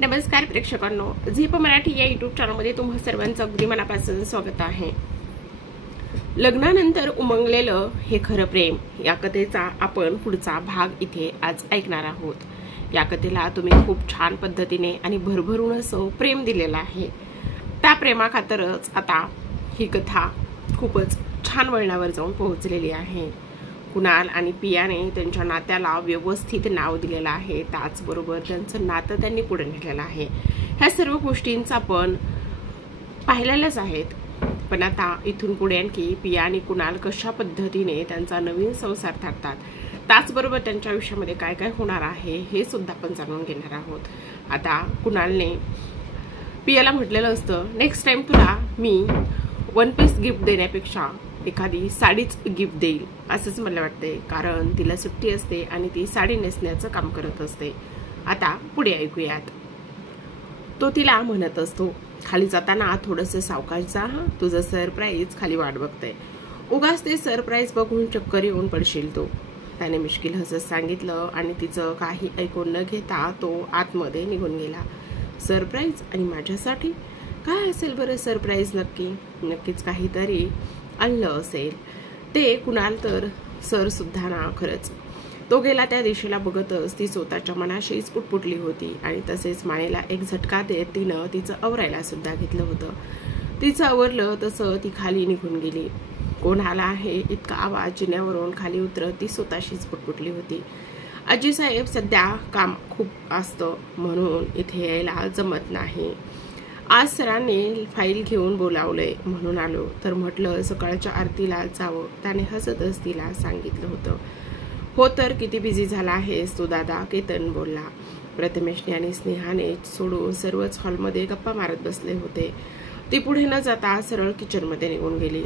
नमस्कार प्रेक्षकांनो, झीप मराठी या यूट्यूब चॅनलमध्ये तुम्हा सर्वांचं अगदी मनापासून स्वागत आहे। लग्नानंतर उमंगलेलं हे खरं प्रेम या कथेचा आपण पुढचा भाग इथे आज ऐकणार आहोत। या कथेला तुम्ही खूप छान पद्धतीने आणि भरभरून असं प्रेम दिलेलं आहे। त्या प्रेमाखातरच आता ही कथा खूपच छान वळणावर जाऊन पोहोचलेली आहे। कुणाल आणि पियाने त्यांच्या नात्याला व्यवस्थित नाव दिलेलं आहे, त्याचबरोबर त्यांचं नातं त्यांनी पुढे नेलेलं आहे। ह्या सर्व गोष्टींचा आपण पाहिलेल्याच आहेत, पण आता इथून पुढे आणखी पिया आणि कुणाल कशा पद्धतीने त्यांचा नवीन संसार थाटतात, त्याचबरोबर त्यांच्या आयुष्यामध्ये काय काय होणार आहे हे सुद्धा आपण जाणून घेणार आहोत। आता कुणालने पियाला म्हटलेलं असतं, नेक्स्ट टाइम तुला मी वन पीस गिफ्ट देण्यापेक्षा एखादी साडीच गिफ्ट देईल असंच मला वाटते, कारण तिला सुट्टी असते आणि ती साडी नेसण्याचं काम करत असते। आता पुढे ऐकूयात। तो तिला म्हणत असतो, खाली जाताना थोडंसं सावकाश जा, तुझं सरप्राईज खाली वाट बघतंय, उगाच ते सरप्राईज बघून चक्कर येऊन पडशील तो। त्याने मिश्किल हसत सांगितलं आणि तिचं काही ऐकून न घेता तो आतमध्ये निघून गेला। सरप्राईज आणि माझ्यासाठी काय असेल बरं सरप्राईज? नक्कीच काहीतरी आणलं असेल ते। कुणाल तर सर सुद्धा ना, खरंच। तो गेला त्या दिशेला बघतच ती स्वतःच्या मनाशीच पुटपुटली होती आणि तसेच मानेला एक झटका देत तिनं तिचं आवरायला सुद्धा घेतलं होतं। तिचं आवरलं तसं ती खाली निघून गेली। कोण आला आहे इतका आवाज जिन्यावरून खाली उतरत ती स्वतःशीच पुटपुटली होती। आजी साहेब, सध्या काम खूप असतं म्हणून इथे यायला जमत नाही। आज सरांनी फाईल घेऊन बोलावलंय म्हणून आलो, तर म्हटलं सकाळच्या आरतीला जावं। त्याने हसतच तिला सांगितलं होतं। हो तर किती बिझी झाला आहेस तू दादा, केतन बोलला। प्रथमेशने आणि स्नेहाने सोडून सर्वच हॉलमध्ये गप्पा मारत बसले होते। ती पुढे न जाता सरळ किचनमध्ये निघून गेली।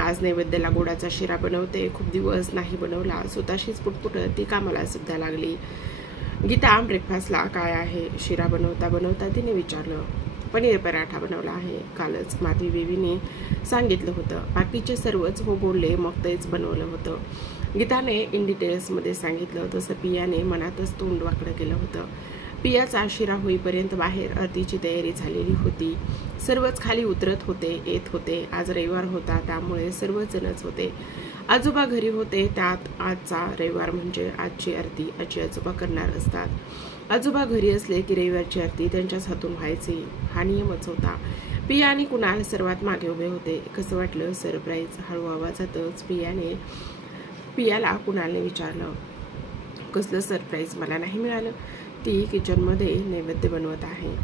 आज नैवेद्याला गोडाचा शिरा बनवते, खूप दिवस नाही बनवला, स्वतःशीच पुटपुटत ती कामाला सुद्धा लागली। गीता, ब्रेकफास्टला काय आहे? शिरा बनवता बनवता तिने विचारलं। पनीर पराठा बनवला आहे, कालच माधवी बेबीने सांगितलं होतं। बाकीचे सर्वच हो बोलले, मग तेच बनवलं होतं। गीताने इन डिटेल्समध्ये सांगितलं, तसं पियाने मनातच तोंड वाकडं केलं होतं। पियाचा शिरा होईपर्यंत बाहेर आरतीची तयारी झालेली होती। सर्वच खाली उतरत होते, येत होते। आज रविवार होता त्यामुळे सर्वजणच होते। आजोबा घरी होते, त्यात आजचा रविवार म्हणजे आजची आरती आजी आजोबा करणार असतात। आजोबा घरी असले की रविवारची आरती त्यांच्याच हातून व्हायची, हा नियमच होता। पिया आणि कुणाल सर्वात मागे उभे होते। कसं वाटलं सरप्राईज? हळू आवाजातच पियाला कुणालने विचारलं। कसलं सरप्राईज? मला नाही मिळालं। ती किचनमध्ये नैवेद्य बनवत आहे।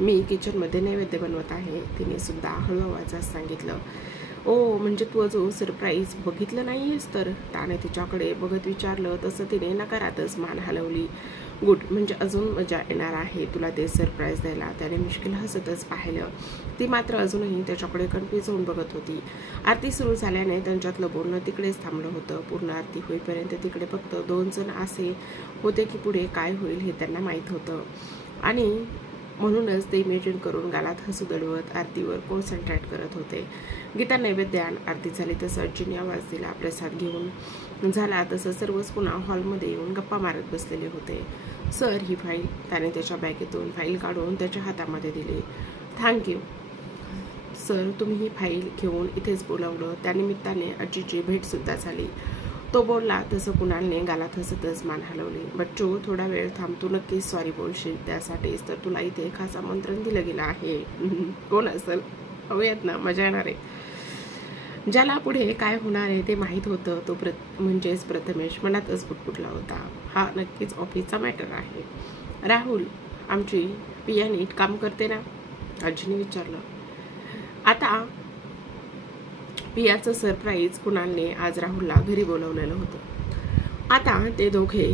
मी किचनमध्ये नैवेद्य बनवत आहे, तिने सुद्धा हळू आवाजात सांगितलं। ओ, म्हणजे तू अजून सरप्राईज बघितलं नाहीयेस तर? त्याने तिच्याकडे बघत विचारलं, तसं तिने नकारातच मान हलवली। गुड, म्हणजे अजून मजा येणार आहे तुला ते सरप्राईज द्यायला। त्याने मुश्किल हसतच पाहिलं। ती मात्र अजूनही त्याच्याकडे कन्फ्यूज होऊन बघत होती। आरती सुरू झाल्याने त्यांच्यातलं बोलणं तिकडेच थांबलं होतं। पूर्ण आरती होईपर्यंत तिकडे फक्त 2 जण असे होते की पुढे काय होईल हे त्यांना माहीत होतं आणि म्हणूनच ते इमेजिन करून गालात हसू दडवत आरतीवर कॉन्सन्ट्रेट करत होते। गीता नैवेद्यान आरती झाली तसं आजीने आवाज दिला। प्रसाद घेऊन झाला तसं सर्वच पुन्हा हॉलमध्ये येऊन गप्पा मारत बसलेले होते। सर, ही फाईल? त्याने त्याच्या बॅगेतून फाईल काढून त्याच्या हातामध्ये दिली। थँक्यू सर, तुम्ही ही फाईल घेऊन इथेच बोलावलं, त्यानिमित्ताने आजीची भेट सुद्धा झाली। तो बोलला तसं कुणालने गालात हसतच मान हलवली। बच्चू, थोडा वेळ थांब, तू नक्कीच सॉरी बोलशील, त्यासाठीच तर तुला इथे खास आमंत्रण दिलं गेलं आहे। कोण असेल? हवेत ना, मजा येणार आहे। ज्याला पुढे काय होणार आहे ते माहीत होतं, तो म्हणजेच प्रथमेश मनातच पुटपुटला होता। हा नक्कीच ऑफिसचा मॅटर आहे। राहुल, आमची पिया नीट काम करते ना? आजीने विचारलं। आता पियाचं सरप्राईज कुणालने आज राहुलला घरी बोलवलेलं होतं। आता ते दोघे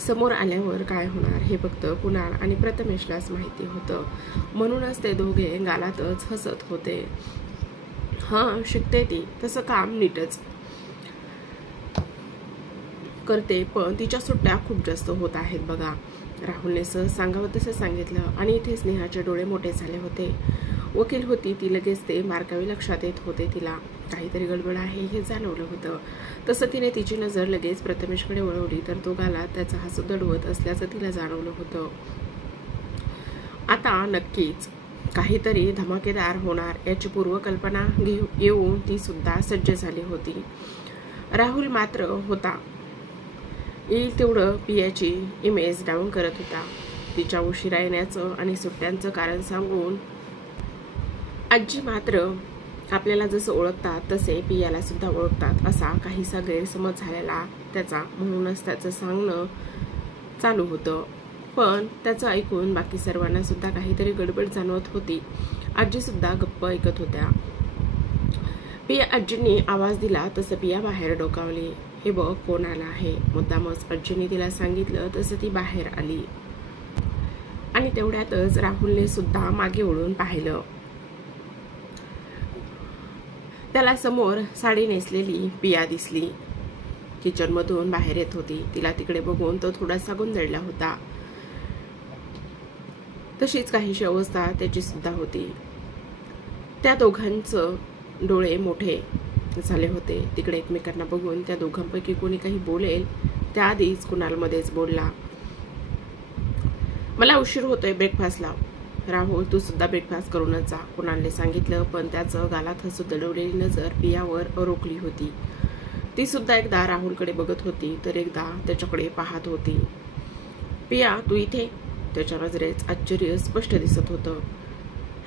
समोर आल्यावर काय होणार हे फक्त कुणाल आणि प्रथमेशलाच माहिती होतं, म्हणूनच ते दोघे गालातच हसत होते। हां, शिकते ती, तसं काम नीटच करते, पण तिच्या सुट्ट्या खूप जास्त होत आहेत बघा। राहुलने सहज सांगावं तसं सांगितलं आणि इथे स्नेहाचे डोळे मोठे झाले होते। वकील होती ती, लगेच ते बारकावे लक्षात येत होते। तिला काहीतरी गडबड आहे हे जाणवलं होतं। तसं तिने तिची नजर लगेच प्रथमेशकडे वळवली तर तो गालात त्याचा हसू दडवत असल्याचं तिला जाणवलं होतं। आता नक्कीच काहीतरी धमाकेदार होणार याची पूर्वकल्पना येऊन ती सुद्धा सज्ज झाली होती. राहुल मात्र होता येईल तेवढं पियाची इमेज डाऊन करत होता. तिच्या उशिरा येण्याचं आणि सुट्ट्यांचं कारण सांगून आजी मात्र आपल्याला जसं ओळखतात तसे पियाला सुद्धा ओळखतात असा काहीसा गैरसमज झालेला त्याचा, म्हणूनच त्याचं सांगणं चालू होतं. पण त्याचं ऐकून बाकी सर्वांना सुद्धा काहीतरी गडबड जाणवत होती. आजी सुद्धा गप्प ऐकत होत्या. पिया आजींनी आवाज दिला तसं पिया बाहेर डोकावली. हे बघ कोण आला आहे. मुद्दामच आजींनी तिला सांगितलं तसं ती बाहेर आली आणि तेवढ्यातच राहुलने सुद्धा मागे वळून पाहिलं. त्याला समोर साडी नेसलेली पिया दिसली. किचनमधून बाहेर येत होती. तिला तिकडे बघून तो थोडासा गोंधळला होता. तशीच काहीशी अवस्था त्याची सुद्धा होती. त्या दोघांचं डोळे मोठे झाले होते. तिकडे एकमेकांना बघून त्या दोघांपैकी कोणी काही बोलेल त्याआधीच कुणालमध्येच बोलला. मला उशीर होतोय, ब्रेकफास्ट लाव. राहुल तू सुद्धा ब्रेकफास्ट करूनच जा, कुणालने सांगितलं. पण त्याचं गालात हसू दडवलेली नजर पियावर रोखली होती. ती सुद्धा एकदा राहुलकडे बघत होती तर एकदा त्याच्याकडे पाहत होती. पिया तू इथे? त्याच्या नजरेत आश्चर्य स्पष्ट दिसत होतं.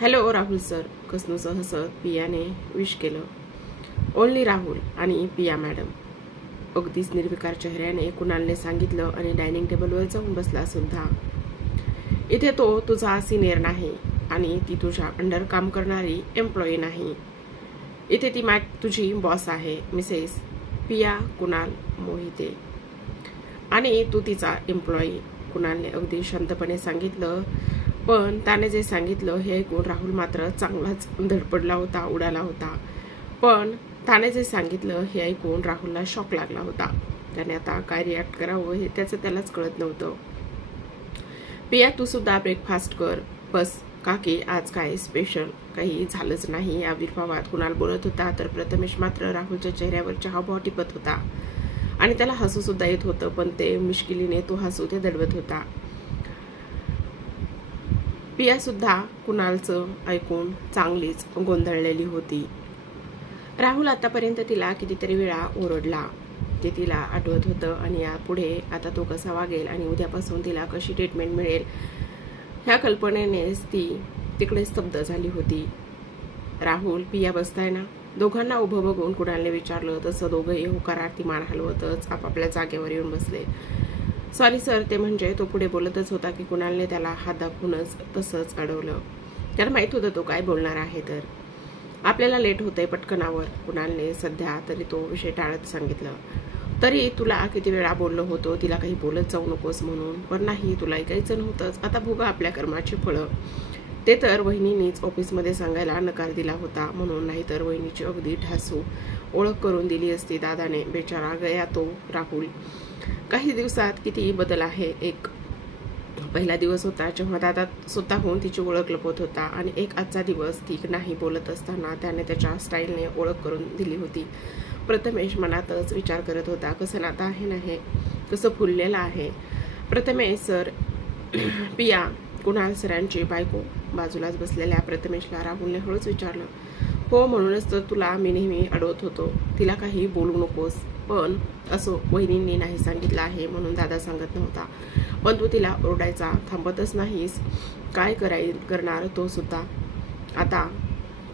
हॅलो राहुल सर, कसनुसं हसत पियाने विश केलं. ओनली राहुल आणि पिया मॅडम, अगदीच निर्विकार चेहऱ्याने कुणालने सांगितलं आणि डायनिंग टेबलवर जाऊन बसला सुद्धा. इथे तो तुझा सिनियर नाही आणि ती तुझ्या अंडर काम करणारी एम्प्लॉई नाही. इथे ती तुझी बॉस आहे, मिसेस पिया कुणाल मोहिते, आणि तू तिचा एम्प्लॉई. कुणालने अगदी शांतपणे सांगितलं. पण त्याने जे सांगितलं हे ऐकून राहुल मात्र चांगलाच धडपडला होता, उडाला होता. पण त्याने जे सांगितलं हे ऐकून राहुलला शॉक लागला होता. त्याने आता काय रिॲक्ट करावं हे त्यालाच कळत नव्हतं. पिया तू सुद्धा ब्रेकफास्ट कर बस. काकी आज काय स्पेशल? काही झालंच नाही. आविर्भावात कुणाल बोलत होता तर प्रथमेश मात्र राहुलच्या चेहऱ्यावरचा हावभाव टिपत होता आणि त्याला हसू सुद्धा येत होतं. पण ते मुश्किलीने तो हसू ते दडवत होता. पिया सुद्धा कुणालचं ऐकून चांगलीच गोंधळलेली होती. राहुल आतापर्यंत तिला कितीतरी वेळा ओरडला ते तिला आठवत होतं आणि यापुढे आता तो कसा वागेल आणि उद्यापासून तिला कशी ट्रीटमेंट मिळेल ह्या कल्पनेनेच ती तिकडे स्तब्ध झाली होती. राहुल पिया बसताय ना? दोघांना उभं बघून कुणालने विचारलं. तसं दोघंही होकारार्थी मान हलवतच आपापल्या जागेवर येऊन बसले. सॉरी सर, ते म्हणजे तो पुढे बोलतच होता की कुणालने त्याला हात दाखवूनच तसंच अडवलं. त्याला माहित होतं तो काय बोलणार आहे. तर आपल्याला लेट होतंय, पटकन आवर. कुणालने सध्या तरी तो विषय टाळत सांगितलं. तरी तुला किती वेळा बोललो होतो तिला काही बोलत जाऊ नकोस म्हणून, पण नाही, तुला ऐकायचं नव्हतंच. आता भोगा आपल्या कर्माची फळं. ते तर वहिनीनीच ऑफिसमध्ये सांगायला नकार दिला होता म्हणून, नाहीतर वहिनीची अगदी ठासू ओळख करून दिली असती दादाने. बेचारा गया तो राहुल. काही दिवसात किती बदल आहे. एक पहिला दिवस होता जेव्हा दादा स्वतःहून तिची ओळख लपवत होता आणि एक आजचा दिवस ती नाही बोलत असताना त्याने त्याच्या स्टाईलने ओळख करून दिली होती. प्रथमेश मनातच विचार करत होता कसं नातं आहे ना हे, कसं फुललेलं आहे. प्रथमेश सर, पिया कुणाल सरांची बायको. बाजूलाच बसलेल्या प्रथमेशला राहुलने हळूच विचारलं. हो, म्हणूनच तर तुला मी नेहमी अडवत होतो, तिला काही बोलू नकोस. पण असो, वहिनींनी नाही सांगितलं आहे म्हणून दादा सांगत नव्हता. पण तू तिला ओरडायचा थांबतच नाहीस. काय करणार तो सुद्धा. आता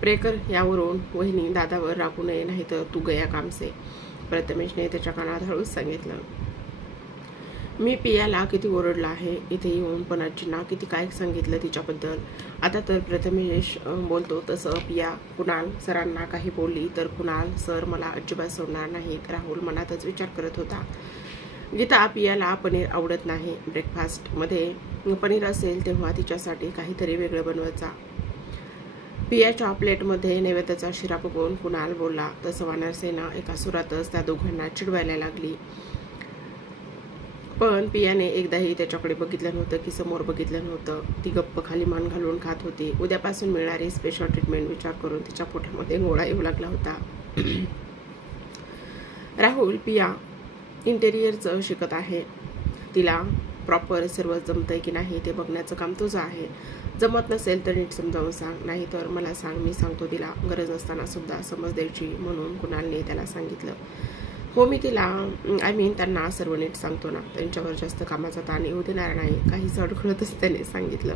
प्रेकर यावरून वहिनी दादावर रागू नये, नाहीतर तू गया कामसे. प्रथमेशने त्याच्या कानात हळूच सांगितलं. मी पियाला किती ओरडला आहे इथे येऊन, पण आजींना किती काय सांगितलं तिच्याबद्दल. आता तर प्रथमेश बोलतो तसं पिया कुणाल सरांना काही बोलली तर कुणाल सर मला अजिबात सोडणार नाहीत. राहुल मनातच विचार करत होता. गीता पियाला पनीर आवडत नाही. ब्रेकफास्टमध्ये पनीर असेल तेव्हा तिच्यासाठी काहीतरी वेगळं बनवायचा. पियाच्या प्लेटमध्ये नैवेद्याचा शिरा बघून कुणाल बोलला. तसं वानरसेना एका सुरातच त्या दोघांना चिडवायला लागली. पण पियाने एकदाही त्याच्याकडे बघितलं नव्हतं की समोर बघितलं नव्हतं. ती गप्प खाली मान घालून खात होती. उद्यापासून मिळणारी स्पेशल ट्रीटमेंट विचार करून तिच्या पोटामध्ये गोळा येऊ लागला होता. राहुल पिया इंटेरियरचं शिकत आहे. तिला प्रॉपर सर्व जमतंय की नाही ते बघण्याचं काम तुझं आहे. जमत नसेल तर नीट समजावून सांग, नाही तर मला सांग, मी सांगतो तिला. गरज नसताना सुद्धा समज द्यायची म्हणून कुणालने त्याला सांगितलं. हो, मी तिला त्यांना सर्व नीट सांगतो ना, त्यांच्यावर जास्त कामाचा ताण येऊ देणार नाही, काहीच अडखळतच त्याने सांगितलं.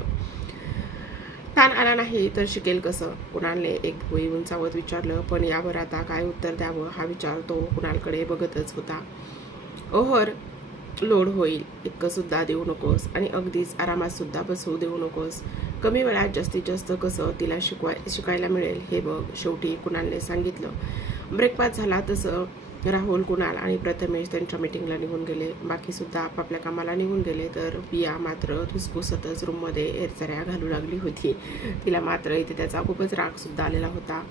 ताण आला नाही तर शिकेल कसं, कुणालने एक भुई उंचावत विचारलं. पण यावर आता काय उत्तर द्यावं हा विचार तो कुणालकडे बघतच होता. ओव्हर लोड होईल इतकं सुद्धा देऊ नकोस आणि अगदीच आरामात सुद्धा बसवू देऊ नकोस. कमी वेळात जास्तीत जास्त कसं तिला शिकायला मिळेल हे बघ, शेवटी कुणालने सांगितलं. ब्रेकफास्ट झाला तसं राहुल, कुणाल आणि प्रथमेश त्यांच्या मीटिंगला निघून गेले. बाकी सुद्धा आपापल्या कामाला निघून गेले. तर पिया मात्र धुसफुसतच रूममध्ये एरचऱ्या घालू लागली होती. तिला मात्र इथे त्याचा खूपच राग सुद्धा आलेला होता.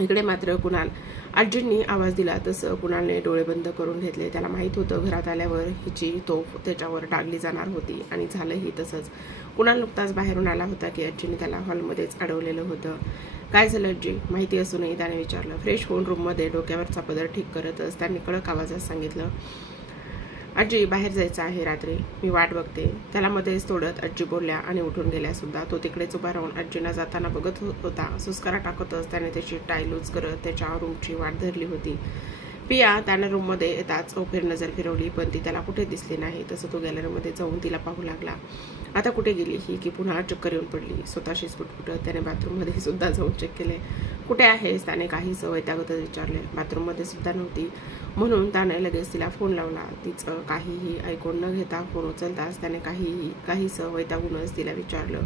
इकडे मात्र कुणाल, आजींनी आवाज दिला तसं कुणालने डोळे बंद करून घेतले. त्याला माहीत होतं घरात आल्यावर हिची तोफ त्याच्यावर डागली जाणार होती आणि झालंही तसंच. कुणाल नुकताच बाहेरून आला होता की आजीने त्याला हॉलमध्येच अडवलेलं होतं. काय झालं आजी, माहिती असूनही त्याने विचारलं. फ्रेश होऊन रूममध्ये डोक्यावरचा पदर ठीक करतच त्यांनी कडक आवाजात सांगितलं. आजी, बाहेर जायचं आहे रात्री, मी वाट बघते. त्याला मध्येच तोडत आजी बोलल्या आणि उठून गेल्या सुद्धा. तो तिकडेच उभा राहून आजींना जाताना बघत होता. सुस्कारा टाकतच त्याने त्याची टाय लूज करत त्याच्या रूमची वाट धरली होती. पिया त्याने रूममध्ये येताच फेर नजर फिरवली, पण ती त्याला कुठे दिसली नाही. तसं तो गॅलरीमध्ये जाऊन तिला पाहू लागला. आता कुठे गेली ही की पुन्हा चक्कर येऊन पडली. स्वतःशीच पुटपुटत त्याने बाथरूममध्ये सुद्धा जाऊन चेक केले. कुठे आहेस त्याने काही वैतागतच विचारले. बाथरूममध्ये सुद्धा नव्हती म्हणून त्याने लगेच तिला फोन लावला. तिचं काहीही ऐकून न घेता फोन उचलताच त्याने काहीच वैतागूनच तिला विचारलं.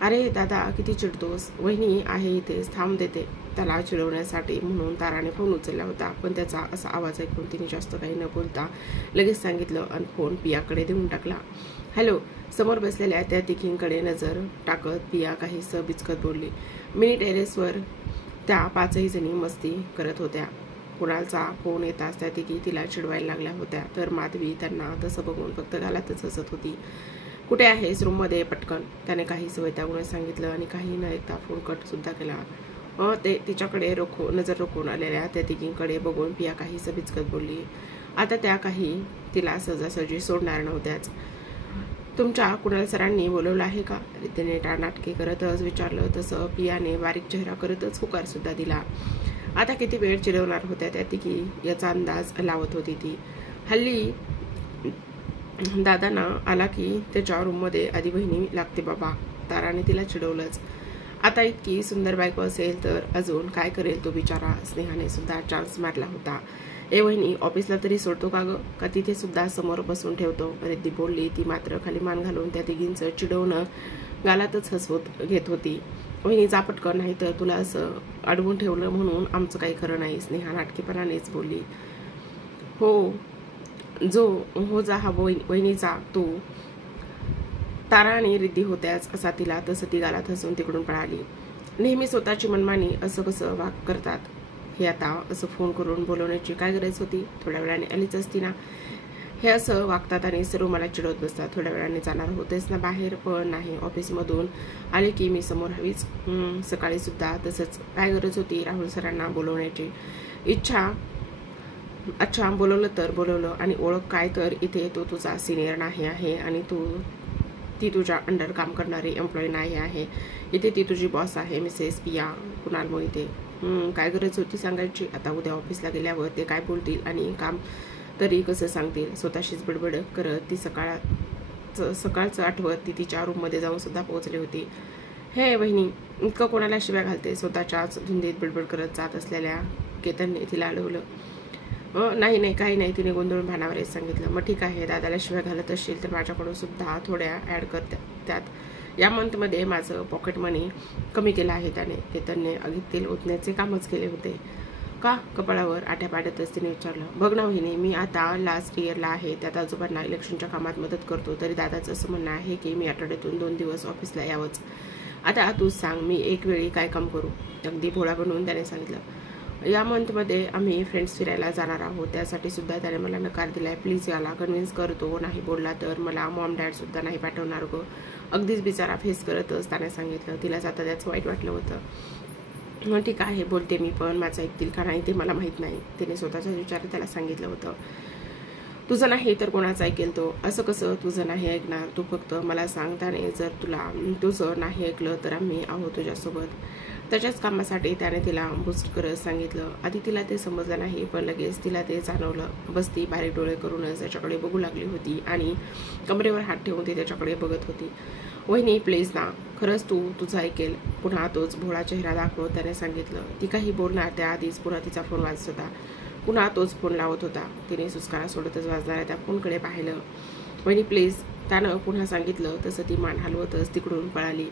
अरे दादा, किती चिडतोस, वहिनी आहे इथेच, थांब देते. त्याला चिडवण्यासाठी म्हणून ताराने फोन उचलला होता, पण त्याचा असा आवाज ऐकून तिने जास्त काही न बोलता लगेच सांगितलं आणि फोन पियाकडे देऊन टाकला. हॅलो. समोर बसलेल्या त्या तिघींकडे नजर टाकत पिया काहीच बिचकत बोलली. मिनी टेरेसवर त्या 5ही जणी मस्ती करत होत्या. कुणालचा फोन येताच त्या तिघी तिला चिडवायला लागल्या होत्या. तर माधवी त्यांना तसं बघून फक्त गालातच हसत होती. कुठे आहेस, रूममध्ये पटकन, त्याने काहीच वैतागून सांगितलं आणि काही न ऐकता फोन कट सुद्धा केला. ते तिच्याकडे नजर रोखून आलेल्या त्या तिघींकडे बघून पिया काहीच बिचकत बोलली. आता त्या काही तिला सहजासहजी सोडणार नव्हत्याच. तुमच्या कुणाल सरांनी बोलवलं आहे का, तिने टाळनाटके करतच विचारलं. तसं पियाने बारीक चेहरा करतच होकार सुद्धा दिला. आता किती वेळ चिडवणार होत्या त्या तिघी याचा अंदाज लावत होती ती. हल्ली दादांना आला की त्याच्या रूममध्ये आधी बहिणी लागते बाबा, ताराने तिला चिडवलंच. आता इतकी सुंदर बायको असेल तर अजून काय करेल तो बिचारा. स्नेहाने सुद्धा चान्स मारला होता. ए वहिनी, ऑफिसला तरी सोडतो का ग, का तिथे सुद्धा समोर बसून ठेवतो, रिद्धी बोलली. ती मात्र खाली मान घालून त्या तिघींचं चिडवणं गालातच हसवत घेत होती. वहिनी जा पटकन, नाही तर तुला असं अडवून ठेवलं म्हणून आमचं काही खरं नाही, स्नेहा नाटकीपणानेच बोलली. हो जा हा वहिनी जा तू. तारा आणि रिद्धी होत्याच असा तिला तसं ती गालात हसून तिकडून पळाली. नेहमी स्वतःची मनमानी असं कसं करतात, हे आता असं फोन करून बोलवण्याची काय गरज होती, थोड्या वेळाने आलीच असती ना. हे असं वागतात आणि सर्व मला चिडवत बसतात. थोड्या वेळाने जाणार होतेच ना बाहेर, पण नाही, ऑफिसमधून आले की मी समोर हवीच. सकाळी सुद्धा तसंच, काय गरज होती राहुल सरांना बोलवण्याची. अच्छा बोलवलं तर बोलवलं, आणि ओळख काय, तर इथे तो तुझा सिनियर नाही आहे आणि ती तुझ्या अंडर काम करणारी एम्प्लॉई नाही आहे. इथे ती तुझी बॉस आहे, मिसेस पिया कुणाल मोहिते. काय गरज होती सांगायची. आता उद्या ऑफिसला गेल्यावर ते काय बोलतील आणि काम तरी कसं सांगतील. स्वतःशीच बडबड करत ती सकाळचं आठवत ती तिच्या रूममध्ये जाऊन सुद्धा पोहोचली होती. हे वहिनी, इतकं कोणाला शिव्या घालते, स्वतःच्याच धुंदीत बडबड करत जात असलेल्या केतनने तिला अडवलं. नाही काही नाही, तिने गोंधळून भानावरच सांगितलं. मग ठीक आहे, दादाला शिव्या घालत असशील तर माझ्याकडून सुद्धा थोड्या ॲड कर त्यात. या मंथमध्ये माझं पॉकेट मनी कमी केलं आहे त्याने. केतनने आगीत तेल ओतण्याचे कामच केले होते का, कपाळावर आठ्या पाडतच तिने विचारलं. बघ ना वहिनी, मी आता लास्ट इयरला आहे, त्यात आजोबांना इलेक्शनच्या कामात मदत करतो, तरी दादाचं असं म्हणणं आहे की मी आठवड्यातून 2 दिवस ऑफिसला यावंच. आता तूच सांग, मी एक वेळी काय काम करू, अगदी भोळा बनवून त्याने सांगितलं. या मंथमध्ये आम्ही फ्रेंड्स फिरायला जाणार आहोत, त्यासाठी सुद्धा त्याने मला नकार दिलाय. प्लीज याला कन्व्हिन्स करतो, नाही बोलला तर मला मॉम डॅड सुद्धा नाही पाठवणार गो. अगदीच बिचारा फेस करतच त्याने सांगितलं. तिला आता त्याचं वाईट वाटलं होतं. ठीक आहे बोलते मी, पण माझं ऐकतील का नाही ते मला माहीत नाही, तिने स्वतःच्या विचारात त्याला सांगितलं होतं. तुझं नाही तर कोणाचं ऐकेल तो? असं कसं तुझं नाही ऐकणार? तू फक्त मला सांग. त्याने जर तुला तुझं नाही ऐकलं तर आम्ही आहोत तुझ्यासोबत. त्याच्याच कामासाठी त्याने तिला बूस्ट करत सांगितलं. आधी तिला ते समजलं नाही, पण लगेच तिला ते जाणवलं. बस ती बारीक डोळे करूनच त्याच्याकडे बघू लागली होती आणि कमरेवर हात ठेवून ती त्याच्याकडे बघत होती. वहिनी प्लीज ना, खरंच तू तुझं ऐकेल? पुन्हा तोच भोळा चेहरा दाखवत त्याने सांगितलं. ती काही बोलणार त्याआधीच पुन्हा तिचा फोन वाजत होता. पुन्हा तोच फोन लावत होता. तिने सुस्कारा सोडतच वाजणाऱ्या त्या फोनकडे पाहिलं. वहिनी प्लीज, त्यानं पुन्हा सांगितलं. तसं ती मान हलवतच तिकडून पळाली.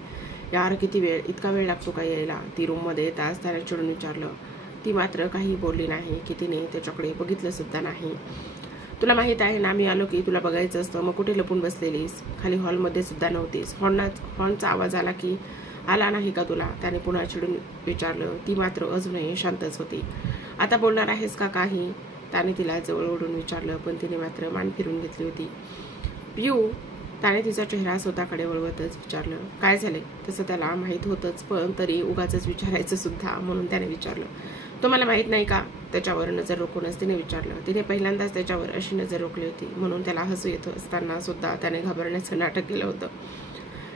यार किती वेळ, इतका वेळ लागतो का यायला? ती रूममध्ये येताच त्याने चिडून विचारलं. ती मात्र काही बोलली नाही की तिने त्याच्याकडे बघितलं सुद्धा नाही. तुला माहित आहे ना, मी आलो की तुला बघायचं असतं, मग कुठे लपून बसलेलीस? खाली हॉलमध्ये सुद्धा नव्हतीस. हॉर्नचा आवाज आला की आला नाही का तुला? त्याने पुन्हा चिडून विचारलं. ती मात्र अजूनही शांतच होती. आता बोलणार आहेस का काही? त्याने तिला जवळ ओढून विचारलं, पण तिने मात्र मान फिरून घेतली होती. पिऊ, त्याने तिचा चेहरा स्वतःकडे वळवतच विचारलं. काय झाले? तसं त्याला माहीत होतंच, पण तरी उगाचच विचारायचं सुद्धा म्हणून त्याने विचारलं. तो मला माहीत नाही का? त्याच्यावर नजर रोखूनच तिने विचारलं. तिने पहिल्यांदाच त्याच्यावर अशी नजर रोखली होती, म्हणून त्याला हसू येत असताना सुद्धा त्याने घाबरण्याचं नाटक केलं होतं.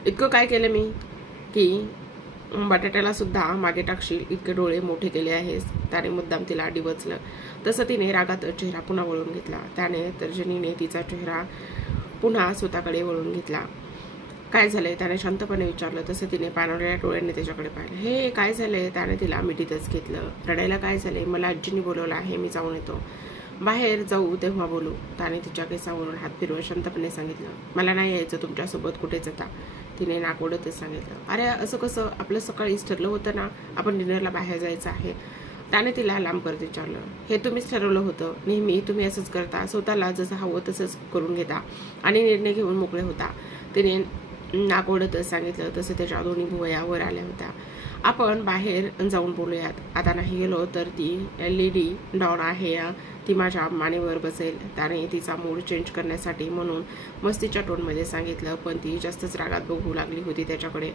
इतकं काय केलं मी की बटाट्याला सुद्धा मागे टाकशील इतके डोळे मोठे केले आहेस? त्याने मुद्दाम तिला डिवचलं. तसं तिने रागात चेहरा पुन्हा वळून घेतला. त्याने तर्जनीने तिचा चेहरा पुन्हा स्वतःकडे वळून घेतला. काय झालंय? त्याने शांतपणे विचारलं. तसं तिने पाणवलेल्या डोळ्यांनी त्याच्याकडे पाहिलं. हे काय झालंय? त्याने तिला मिठीतच घेतलं. रडायला काय झालंय? मला आजींनी बोलवलं आहे, मी जाऊन येतो. बाहेर जाऊ तेव्हा बोलू. त्याने तिच्या केसावरून हात फिरवत शांतपणे सांगितलं. मला नाही यायचं तुमच्यासोबत कुठेच आता. तिने नाक ओढतच सांगितलं. अरे असं कसं? आपलं सकाळीच ठरलं होतं ना, आपण डिनरला बाहेर जायचं आहे. त्याने तिला लांब करत विचारलं. हे तुम्हीच ठरवलं होतं? नेहमी तुम्ही असंच करता, स्वतःला जसं हवं तसंच करून घेता आणि निर्णय घेऊन मोकळे होता. तिने नाक ओढतच सांगितलं. तसं त्याच्या दोन्ही भुवया वर आल्या होत्या. आपण बाहेर जाऊन बोलूयात. आता नाही गेलो तर ती लेडी डॉन आहे, ती माझ्या मानेवर बसेल. त्याने तिचा मूड चेंज करण्यासाठी म्हणून मस्तीच्या टोनमध्ये सांगितलं, पण ती जास्तच रागात बघू लागली होती त्याच्याकडे.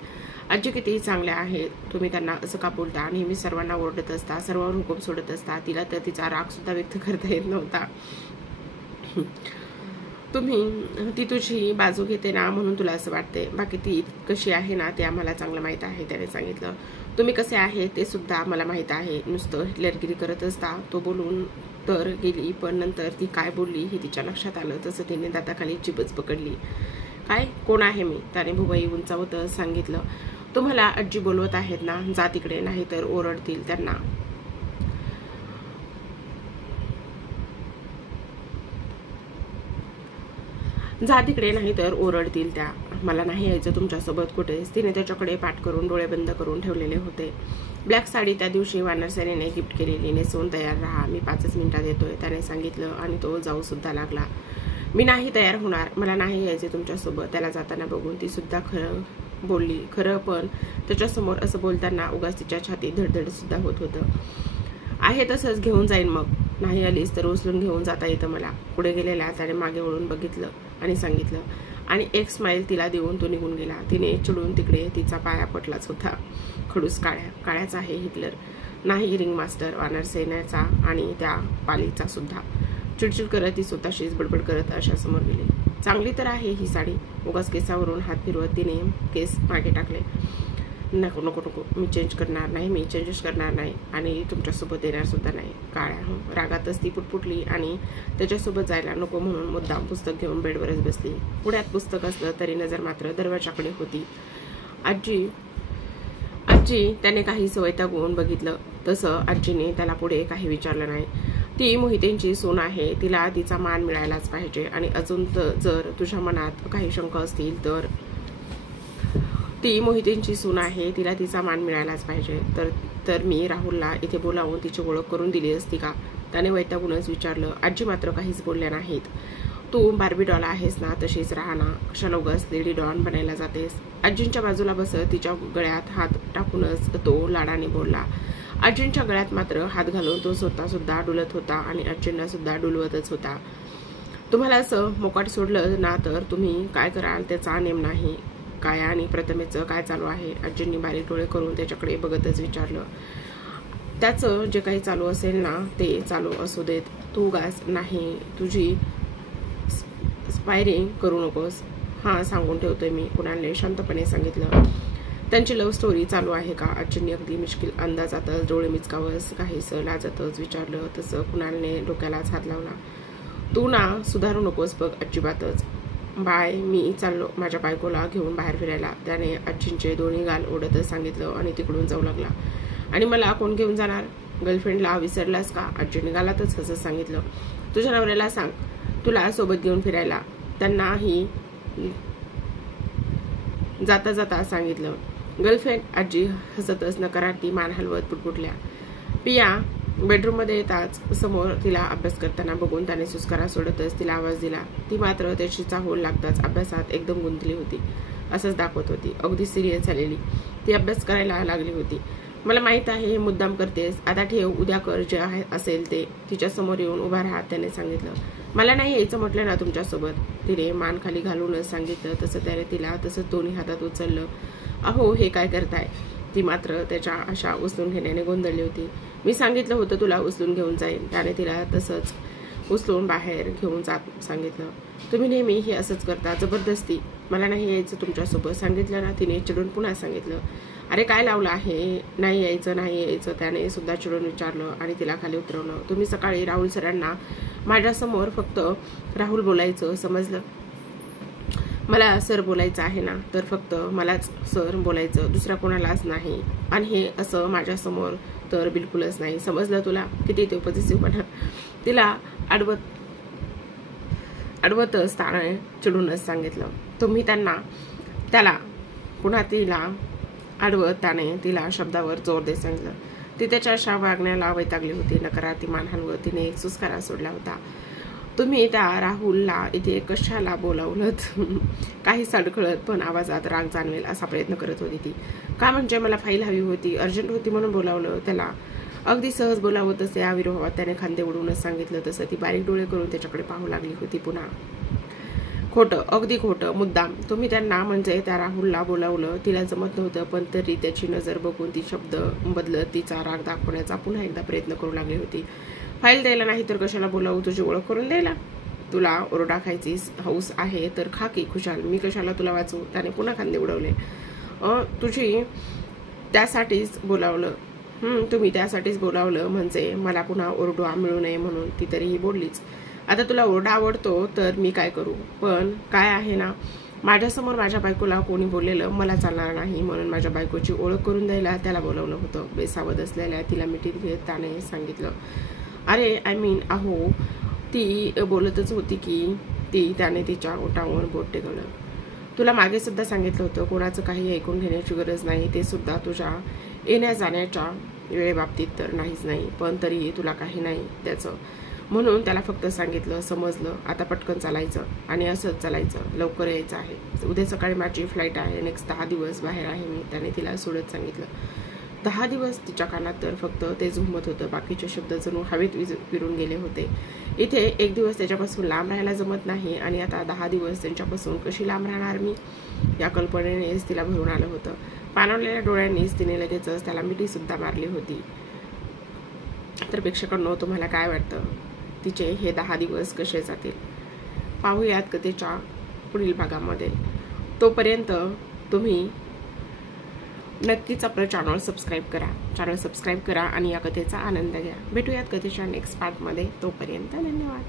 आजी किती चांगल्या आहेत, तुम्ही त्यांना असं का बोलता? नेहमी सर्वांना ओरडत असता, सर्वांवर हुकूम सोडत असता. तिला तर तिचा राग सुद्धा व्यक्त करता येत नव्हता. ती तुझी बाजू घेते ना, म्हणून तुला असं वाटते. बाकी ती कशी आहे ना ते आम्हाला चांगलं माहीत आहे. त्याने सांगितलं. तुम्ही कसे आहे ते सुद्धा मला माहीत आहे. नुसतं हिटलरगिरी करत असता. तो बोलून तर गेली, पण नंतर ती काय बोलली हे तिच्या लक्षात आलं. तसं तिने दाताखाली चिबच पकडली. काय? कोण आहे मी? त्याने भुवई उंचावतच सांगितलं. तुम्हाला आजी बोलवत आहेत ना, जा तिकडे, नाही तर ओरडतील त्यांना. जा तिकडे, नाही तर ओरडतील त्या. मला नाही यायचं तुमच्यासोबत कुठेच. तिने त्याच्याकडे पाठ करून डोळे बंद करून ठेवलेले होते. ब्लॅक साडी त्या दिवशी वानरसेनेने गिफ्ट केलेली, नेसून तयार राहा, मी 5 मिनिटात येतोय. त्याने सांगितलं आणि तो जाऊ सुद्धा लागला. मी नाही तयार होणार, मला नाही यायचे तुमच्यासोबत. त्याला जाताना बघून ती सुद्धा खरं बोलली. खरं, पण त्याच्यासमोर असं बोलताना उगाच तिच्या छातीत धडधड सुद्धा होत होतं. आहे तसंच घेऊन जाईन, मग नाही आलीस तर उचलून घेऊन जाता येतं मला. पुढे गेलेला त्याने मागे वळून बघितलं आणि सांगितलं, आणि एक स्माईल तिला देऊन तो निघून गेला. तिने चिडून तिकडे तिचा पाया पटलाच होता. खडूस काळ्याचा आहे हिटलर, नाही रिंग मास्टर वानरसेनेचा आणि त्या पालीचा सुद्धा. चिडचिड करत ती स्वतःशीच बडबड करत आरशासमोर गेली. चांगली तर आहे ही साडी. उगाच केसावरून हात फिरवत तिने केस मागे टाकले. नको नको नको, मी चेंज करणार नाही, मी चेंजेस करणार नाही आणि तुमच्यासोबत येणार सुद्धा नाही. काळ्या रागातच ती पुटपुटली आणि त्याच्यासोबत जायला नको म्हणून मुद्दाम पुस्तक घेऊन बेडवरच बसली. पुढ्यात पुस्तक असलं तरी नजर मात्र दरवाजाकडे होती. आजी त्याने काही वैतागून बघितलं. तसं आजीने त्याला पुढे काही विचारलं नाही. ती मोहितेंची सून आहे, तिला तिचा मान मिळायलाच पाहिजे. आणि अजून जर तुझ्या मनात काही शंका असतील तर ती मोहितेंची सून आहे, तिला तिचा मान मिळायलाच पाहिजे. तर मी राहुलला इथे बोलावून तिची ओळख करून दिली असती का? त्याने वैतागूनच विचारलं. आजी मात्र काहीच बोलल्या नाहीत. तू बार्बी डॉल आहेस ना, तशीच राहा ना, कशाला उगाच लेडी डॉन बनायला जातेस? आजींच्या बाजूला बसत तिच्या गळ्यात हात टाकूनच तो लाडाने बोलला. आजींच्या गळ्यात मात्र हात घालून तो स्वतः सुद्धा डुलत होता आणि आजींना सुद्धा डुलवतच होता. तुम्हाला असं मोकाट सोडलं ना तर तुम्ही काय कराल त्याचा नेम नाही. काया आणि प्रथमेचं काय चालू आहे? आजींनी बारीक डोळे करून त्याच्याकडे बघतच विचारलं. त्याचं जे काही चालू असेल ना ते चालू असू देत. तू गास नाही, तुझी फायरिंग करू नकोस, हां सांगून ठेवतोय मी, कुणालने शांतपणे सांगितलं. त्यांची लव्ह स्टोरी चालू आहे का? आजींनी अगदी मुश्किल अंदाजातच, डोळे मिचकावस, काहीसं लाजतच विचारलं. तसं कुणालने डोक्यालाच हात लावला. तू ना सुधारू नकोस बघ अजिबातच. बाय, मी चाललो माझ्या बायकोला घेऊन बाहेर फिरायला, त्याने आजींचे दोन्ही गाल ओढतच सांगितलं आणि तिकडून जाऊ लागला. आणि मला कोण घेऊन जाणार? गर्लफ्रेंडला विसरलास का? आजीने गालातच हसत सांगितलं. तुझ्या नवऱ्याला सांग तुला सोबत घेऊन फिरायला, त्यांनाही जाता जाता सांगितलं. गर्लफ्रेंड? आजी हसतच नकारार्थी मान हलवत पुटपुटल्या. पिया बेडरूममध्ये येताच समोर तिला अभ्यास करताना बघून त्याने सुस्कारा सोडतच तिला आवाज दिला. ती मात्र त्याची चाहूल लागताच अभ्यासात एकदम गुंतली होती, असंच दाखवत होती. अगदी सिरियस झालेली ती अभ्यास करायला लागली होती. मला माहित आहे हे मुद्दाम करतेस, आता ठेव, उद्या कर जे आहे असेल ते. तिच्या समोर येऊन उभा राहत त्याने सांगितलं. मला नाही यायचं म्हटलं ना तुमच्यासोबत, तिने मान खाली घालूनच सांगितलं. तसं त्याने तिला तसंच दोन्ही हातात उचललं. अहो हे काय करताय? ती मात्र त्याच्या आशा उचलून घेण्याने गोंधळली होती. मी सांगितलं होतं तुला उचलून घेऊन जाईन, त्याने तिला तसंच उचलून बाहेर घेऊन जात सांगितलं. तुम्ही नेहमी हे असंच करता, जबरदस्ती. मला नाही यायचं तुमच्यासोबत, सांगितलं ना, तिने चिडून पुन्हा सांगितलं. अरे काय लावलं आहे? नाही यायचं नाही यायचं, त्याने सुद्धा चिडून विचारलं आणि तिला खाली उतरवलं. तुम्ही सकाळी राहुल सरांना माझ्यासमोर फक्त राहुल बोलायचं, समजलं? मला सर बोलायचं आहे ना, तर फक्त मलाच सर बोलायचं, दुसऱ्या कोणालाच नाही. आणि हे असं माझ्यासमोर तर बिलकुलच नाही, समजलं तुला? किती ते पॉझिटिव्हपणा. तिला अडवतच त्याने चिडूनच सांगितलं. तुम्ही त्याला पुन्हा तिला अडवत त्याने तिला शब्दावर जोर देत सांगितलं. ती त्याच्या अशा वागण्याला वैतागली होती. नकारार्थी मान हलवत तिने एक सुस्कारा सोडला होता. तुम्ही त्या राहुलला इथे कशाला बोलावलत? काही सडखळत पण आवाजात राग जाणवेल असा प्रयत्न करत होती ती. का म्हणजे मला फाईल हवी होती, अर्जंट होती म्हणून बोलावलं त्याला. अगदी सहज बोलावं तसे अविरोहात त्याने खांदे उडवूनच सांगितलं. तसं ती बारीक डोळे करून त्याच्याकडे पाहू लागली होती. पुन्हा खोटं, अगदी खोटं, मुद्दाम. तुम्ही त्यांना म्हणजे त्या राहुलला बोलावलं, तिला जमत नव्हतं, पण तरी त्याची नजर बघून ती शब्द बदलत तिचा राग दाखवण्याचा पुन्हा एकदा प्रयत्न करू लागली होती. फाईल द्यायला नाही तर कशाला बोलावू, तुझी ओळख करून द्यायला? तुला ओरडा खायची हौस आहे तर खा की खुशाल, मी कशाला तुला वाचू? त्याने पुन्हा खांदे उडवले. तुझी त्यासाठीच बोलावलं. तुम्ही त्यासाठीच बोलावलं म्हणजे मला पुन्हा ओरडा मिळू नये म्हणून, ती तरीही बोललीच. आता तुला ओरडा आवडतो तर मी काय करू? पण काय आहे ना, माझ्यासमोर माझ्या बायकोला कोणी बोललेलं मला चालणार नाही, म्हणून माझ्या बायकोची ओळख करून द्यायला त्याला बोलावलं होतं. बेसावध असलेल्या तिला मिठीत घेत त्याने सांगितलं. अरे अहो, ती बोलतच होती की त्याने तिच्या ओठावर बोट टेकवलं. तुला मागे सुद्धा सांगितलं होतं कोणाचं काही ऐकून घेण्याची गरज नाही, ते सुद्धा तुझ्या येण्या जाण्याच्या वेळेबाबतीत तर नाहीच नाही, पण तरीही तुला काही नाही त्याचं, म्हणून त्याला फक्त सांगितलं, समजलं? आता पटकन चालायचं आणि असंच चालायचं, लवकर यायचं आहे. उद्या सकाळी माझी फ्लाईट आहे, नेक्स्ट 10 दिवस बाहेर आहे मी, त्याने तिला सोडत सांगितलं. 10 दिवस? तिच्या कानात तर फक्त ते झुमत होतं, बाकीचे शब्द जणू हवेत विरून गेले होते. इथे 1 दिवस त्याच्यापासून लांब राहायला जमत नाही आणि आता 10 दिवस त्यांच्यापासून कशी लांब राहणार मी? या कल्पनेनेच तिला भरून आलं होतं. पाणवलेल्या डोळ्यांनीच तिने लगेचच त्याला मिठी सुद्धा मारली होती. तर प्रेक्षकांनो, तुम्हाला काय वाटतं, तिचे हे 10 दिवस कसे जातील? पाहूयात कथेच्या पुढील भागामध्ये. तोपर्यंत तुम्ही नक्कीच आपलं चॅनल सबस्क्राईब करा आणि या कथेचा आनंद घ्या. भेटूयात कथेच्या नेक्स्ट पार्टमध्ये. तोपर्यंत धन्यवाद.